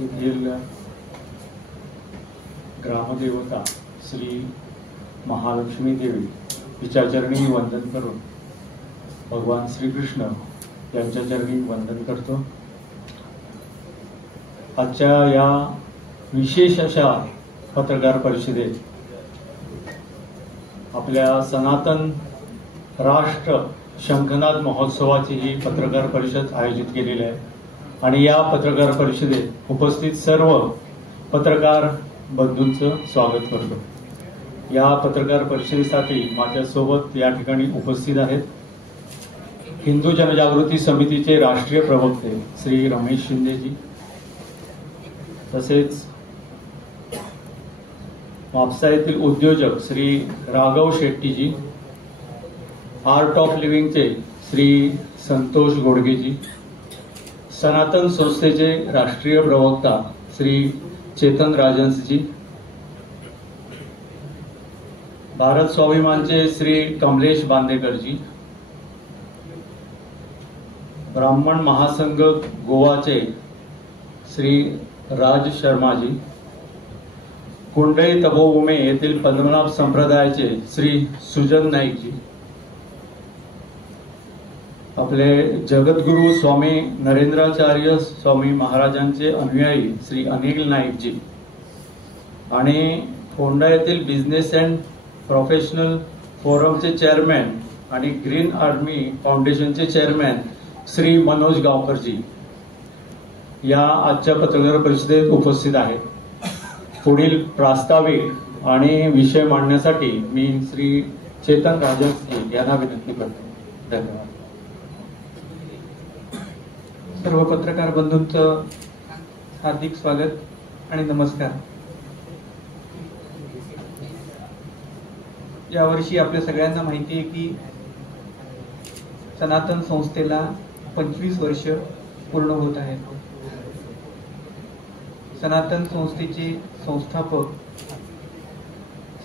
येथील ग्रामदेवता श्री महालक्ष्मी देवी हिच्या चरणी वंदन करून भगवान श्रीकृष्ण यांच्या चरणी वंदन करतो। आजच्या या विशेष अशा पत्रकार परिषदेत आपल्या सनातन राष्ट्र शंखनाद महोत्सवाची ही पत्रकार परिषद आयोजित केलेली आहे आणि या पत्रकार परिषदेत उपस्थित सर्व पत्रकार बंधूंचं स्वागत करतो। या पत्रकार परिषदेसाठी माझ्यासोबत या ठिकाणी उपस्थित आहेत हिंदू जनजागृती समितीचे राष्ट्रीय प्रवक्ते श्री रमेश शिंदेजी, तसेच म्हापसा येथील उद्योजक श्री राघव शेट्टीजी, आर्ट ऑफ लिव्हिंगचे श्री संतोष गोडगेजी, सनातन संस्थेचे राष्ट्रीय प्रवक्ता श्री चेतन राजन्सजी, भारत स्वाभिमानचे श्री कमलेश बांदेकरजी, ब्राह्मण महासंघ गोवाचे श्री राज शर्माजी, कुंडई तपोभूमी येथील पद्मनाभ संप्रदायाचे श्री सुजन नाईकजी, आपले जगद्गुरु स्वामी नरेंद्राचार्य स्वामी महाराजांचे अनुयायी श्री अनिल नाईकजी आणि होंडा येथील बिझनेस अँड प्रोफेशनल फोरमचे चेअरमॅन आणि ग्रीन आर्मी फाउंडेशनचे चेअरमॅन श्री मनोज गावकरजी या आजच्या पत्रकार परिषदेत उपस्थित आहेत। पुढील प्रास्ताविक आणि विषय मांडण्यासाठी मी श्री चेतन राजन्स यांना विनंती करतो। धन्यवाद। सर्व पत्रकार बंधूंचं हार्दिक स्वागत आणि नमस्कार। यावर्षी आपल्या सगळ्यांना माहिती आहे की सनातन संस्थेला 25 वर्ष पूर्ण होत आहेत। सनातन संस्थेचे संस्थापक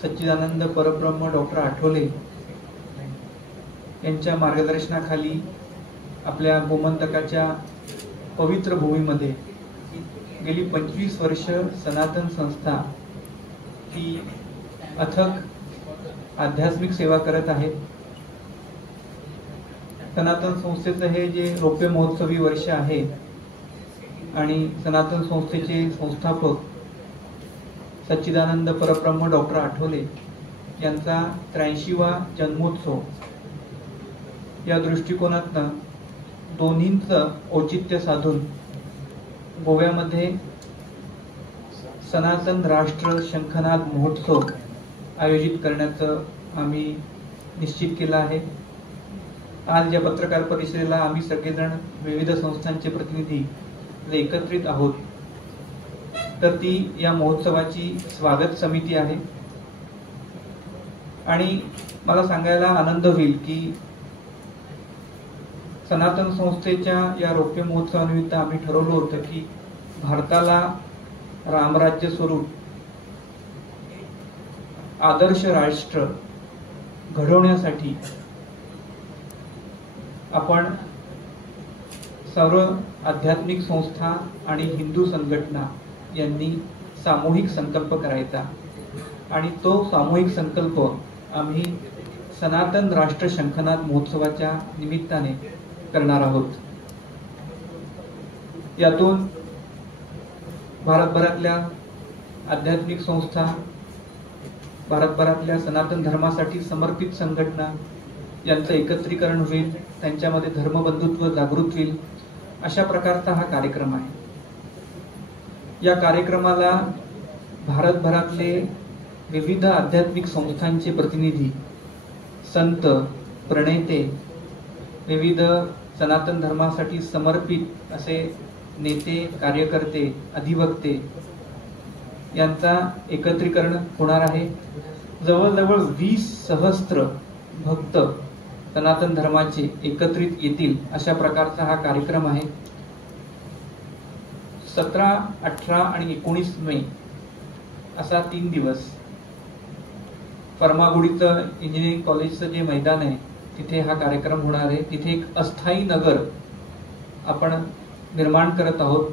सच्चिदानंद परब्रह्म डॉक्टर आठवले यांच्या मार्गदर्शनाखाली आपल्या गोमंतकाच्या पवित्र भूमीमध्ये गेली 25 वर्ष सनातन संस्था ही अथक आध्यात्मिक सेवा करत आहे। सनातन संस्थेचं हे जे रौप्य महोत्सवी वर्ष आहे आणि सनातन संस्थेचे संस्थापक सच्चिदानंद परब्रह्म डॉक्टर आठवले यांचा 83वा जन्मोत्सव या दृष्टिकोनातनं दोन्हींचं औचित्य साधून गोव्यामध्ये सनातन राष्ट्र शंखनाद महोत्सव आयोजित करण्याचं आम्ही निश्चित केलं आहे। आज या पत्रकार परिषदेला आम्ही सगळेजण विविध संस्थांचे प्रतिनिधी एकत्रित आहोत। तर ती या महोत्सवाची स्वागत समिती आहे आणि मला सांगायला आनंद होईल की सनातन संस्थेच्या या रौप्य महोत्सवानिमित्त आम्ही ठरवलं होतं की भारताला रामराज्य स्वरूप आदर्श राष्ट्र घडवण्यासाठी आपण सर्व आध्यात्मिक संस्था आणि हिंदू संघटना यांनी सामूहिक संकल्प करायचा आणि तो सामूहिक संकल्प आम्ही सनातन राष्ट्र शंखनाद महोत्सवाच्या निमित्ताने करणार आहोत। यातून भारतभरातल्या आध्यात्मिक संस्था, भारतभरातल्या सनातन धर्मासाठी समर्पित संघटना यांचं एकत्रीकरण होईल, त्यांच्यामध्ये धर्मबंधुत्व जागृत होईल, अशा प्रकारचा हा कार्यक्रम आहे। या कार्यक्रमाला भारतभरातले विविध आध्यात्मिक संस्थांचे प्रतिनिधी, संत, प्रणेते, विविध सनातन धर्मासाठी समर्पित असे नेते, कार्यकर्ते, अधिवक्ते यांचा एकत्रीकरण होणार आहे। जवळजवळ 20 सहस्त्र भक्त सनातन धर्माचे एकत्रित येतील अशा प्रकारचा हा कार्यक्रम आहे। 17, 18 आणि 19 मे असा 3 दिवस फर्मागुडीचं इंजिनिअरिंग कॉलेजचं जे मैदान आहे तिथे हा कार्यक्रम होणार आहे। तिथे एक अस्थायी नगर आपण निर्माण करत आहोत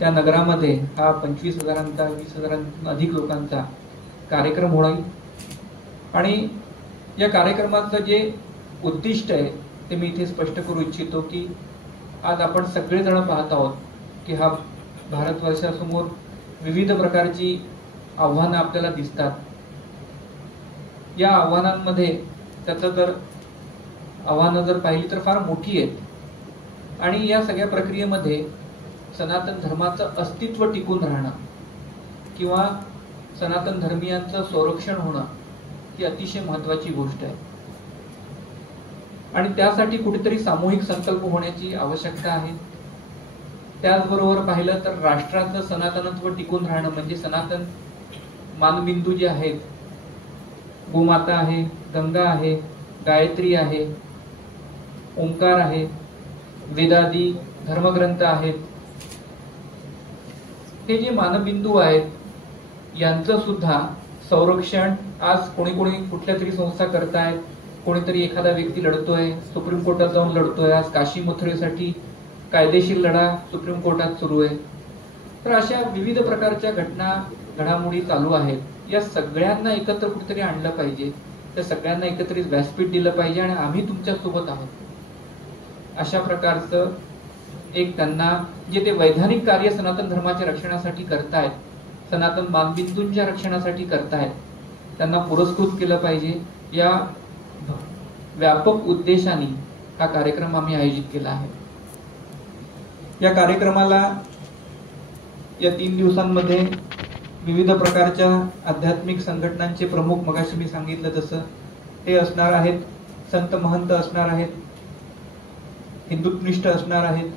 त्या नगरामध्ये हा 25,000चा 20,000 अधिक लोकांचा कार्यक्रम होईल आणि या कार्यक्रमाचं जे उद्दिष्ट आहे ते मी इथे स्पष्ट करू इच्छितो की आज आपण सगळेजण पाहत आहोत की हा भारतवर्षासमोर विविध प्रकारची आव्हानं आपल्याला दिसतात. या आव्हानांमध्ये त्याचं जर आव्हानं जर पाहिली तर फार मोठी आहेत आणि या सगळ्या प्रक्रियेमध्ये सनातन धर्माचं अस्तित्व टिकून राहणं किंवा सनातन धर्मीयांचं संरक्षण होणं ही अतिशय महत्वाची गोष्ट आहे आणि त्यासाठी कुठेतरी सामूहिक संकल्प होण्याची आवश्यकता आहे. त्याचबरोबर पाहिलं तर राष्ट्राचं सनातनत्व टिकून राहणं म्हणजे सनातन मानबिंदू जे आहेत, गोमाता आहे, गंगा आहे, गायत्री आहे, ओंकार आहे, वेदादी धर्मग्रंथ आहेत, हे जे मानबिंदू आहेत यांचं सुद्धा संरक्षण आज कोणी कुठल्या तरी संस्था करतायत. कोणीतरी एखादा व्यक्ती लढतोय, सुप्रीम कोर्टात जाऊन लढतोय. आज काशी मथुरेसाठी कायदेशीर लढा सुप्रीम कोर्टात सुरू आहे. तर अशा विविध प्रकारच्या घडामोडी चालू आहेत. या सगळ्यांना एकत्र कुठेतरी आणलं पाहिजे, त्या सगळ्यांना एकत्रित व्यासपीठ दिलं पाहिजे आणि आम्ही तुमच्या सोबत आहोत अशा प्रकारचं एक त्यांना जे ते वैधानिक कार्य सनातन धर्माच्या रक्षणासाठी करतायत, सनातन मानबिंदूंच्या रक्षणासाठी करतायत, त्यांना पुरस्कृत केलं पाहिजे. या व्यापक उद्देशाने हा कार्यक्रम आम्ही आयोजित केला आहे. या कार्यक्रमाला या 3 दिवसांमध्ये विविध प्रकारच्या आध्यात्मिक संघटनांचे प्रमुख, मगाशी मी सांगितलं तसं, ते असणार आहेत. संत महंत असणार आहेत, हिंदुत्वनिष्ठ असणार आहेत.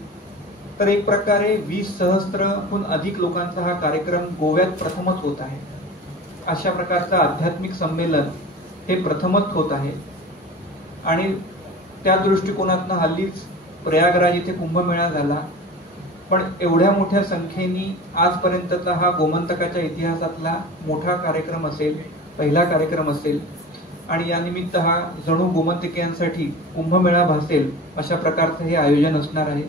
तर एक प्रकारे 20,000हून अधिक लोकांचा हा कार्यक्रम गोव्यात प्रथमच होत आहे. अशा प्रकारचं आध्यात्मिक संमेलन हे प्रथमच होत आहे आणि त्या दृष्टिकोनातनं हल्लीच प्रयागराज इथे कुंभमेळा झाला, पण एवढ्या मोठ्या संख्येने आजपर्यंतचा हा गोमंतकाच्या इतिहासातला मोठा कार्यक्रम असेल, पहिला कार्यक्रम असेल आणि या निमित्त हा जणू गोमंतकीयांसाठी कुंभमेळा भासेल अशा प्रकारचं हे आयोजन असणार आहे.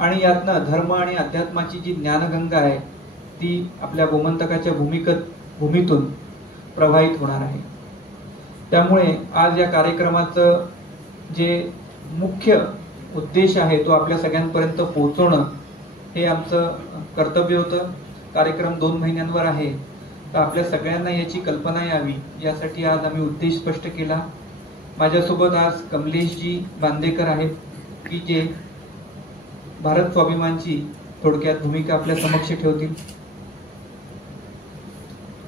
आणि यातनं धर्म आणि अध्यात्माची जी ज्ञानगंगा आहे ती आपल्या गोमंतकाच्या भूमीतून प्रवाहित होणार आहे. त्यामुळे आज या कार्यक्रमाचं जे मुख्य उद्देश आहे तो आपल्या सगळ्यांपर्यंत पोहोचवणं हे आमचं कर्तव्य होतं. कार्यक्रम 2 महिन्यांवर आहे, तर आपल्या सगळ्यांना याची कल्पना यावी यासाठी आज आम्ही उद्देश स्पष्ट केला. माझ्यासोबत आज कमलेशजी बांदेकर आहेत की जे भारत स्वाभिमानची थोडक्यात भूमिका आपल्या समक्ष ठेवतील.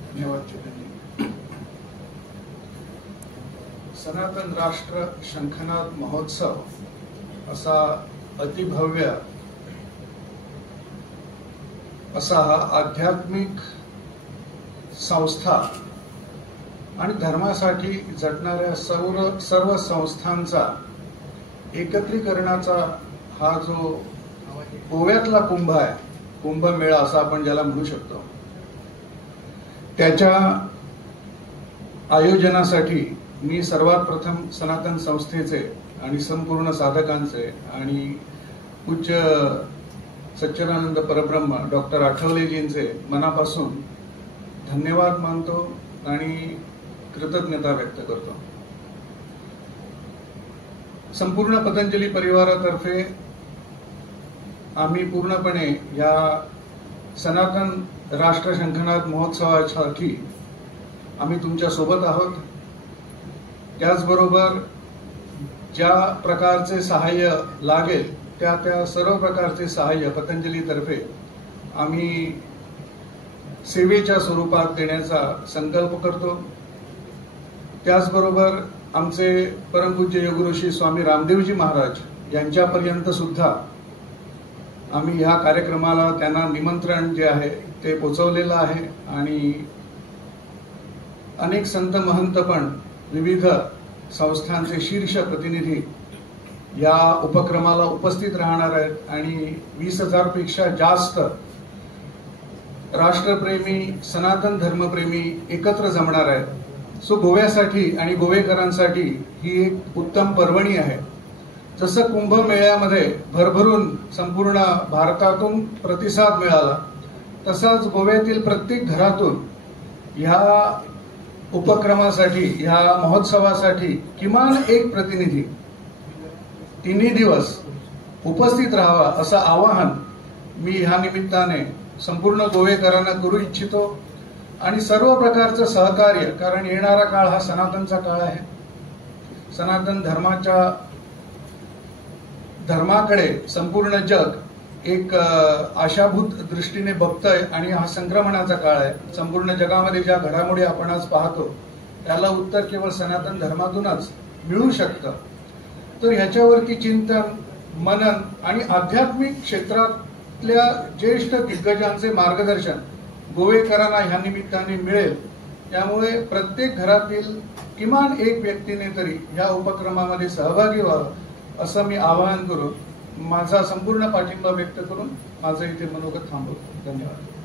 धन्यवाद. सनातन राष्ट्र शंखनाद महोत्सव असा अतिभव्य असा आध्यात्मिक संस्था आणि धर्मासाठी झटणाऱ्या सर्व संस्थांचा एकत्रीकरणाचा हा जो गोव्यातला कुंभ आहे, कुंभमेळा असं आपण ज्याला म्हणू शकतो, त्याच्या आयोजनासाठी मी सर्वात प्रथम सनातन संस्थेचे आणि संपूर्ण साधकांचे आणि पूज्य सच्चिदानंद परब्रह्म डॉक्टर आठवलेजींचे मनापासून धन्यवाद मानतो आणि कृतज्ञता व्यक्त करतो. संपूर्ण पतंजली परिवारातर्फे आम्ही पूर्णपणे या सनातन राष्ट्र शंखनाद महोत्सवासाठी आम्ही तुमच्या सोबत आहोत. त्याचबरोबर ज्या प्रकारचे सहाय्य लागेल त्या सर्व प्रकारचे सहाय्य पतंजलीतर्फे आम्ही सेवेच्या स्वरूपात देण्याचा संकल्प करतो. त्याचबरोबर आमचे परमपूज्य योगगुरु श्री स्वामी रामदेवजी महाराज यांच्यापर्यंत सुद्धा आम्ही ह्या कार्यक्रमाला त्यांना निमंत्रण जे आहे ते पोचवलेलं आहे आणि अनेक संत महंत पण विविध संस्थांचे शीर्ष प्रतिनिधी या उपक्रमाला उपस्थित राहणार आहेत आणि 20,000 पेक्षा जास्त राष्ट्रप्रेमी सनातन धर्मप्रेमी एकत्र जमणार आहेत. सो गोव्यासाठी आणि गोवेकरांसाठी ही एक उत्तम पर्वणी आहे. जसं कुंभमेळ्यामध्ये भरभरून संपूर्ण भारतातून प्रतिसाद मिळाला, तसाच गोव्यातील प्रत्येक घरातून ह्या उपक्रमासाठी, ह्या महोत्सवासाठी किमान एक प्रतिनिधी तिन्ही दिवस उपस्थित राहावा असं आवाहन मी ह्या निमित्ताने संपूर्ण गोवेकरांना करू इच्छितो. आणि सर्व प्रकारचं सहकार्य, कारण येणारा काळ हा सनातनचा काळ आहे. सनातन धर्माकडे संपूर्ण जग एक आशाभूत दृष्टीने बघतंय आणि हा संक्रमणाचा काळ आहे. संपूर्ण जगामध्ये ज्या घडामोडी आपण आज पाहतो त्याला उत्तर केवळ सनातन धर्मातूनच मिळू शकतं. तर ह्याच्यावरती चिंतन, मनन आणि आध्यात्मिक क्षेत्रातल्या ज्येष्ठ दिग्गजांचे मार्गदर्शन गोवेकरांना ह्या निमित्ताने मिळेल. त्यामुळे प्रत्येक घरातील किमान एक व्यक्तीने तरी ह्या उपक्रमामध्ये सहभागी व्हावं असं मी आवाहन करून माझा संपूर्ण पाठिंबा व्यक्त करून माझं इथे मनोगत थांबवतो. धन्यवाद.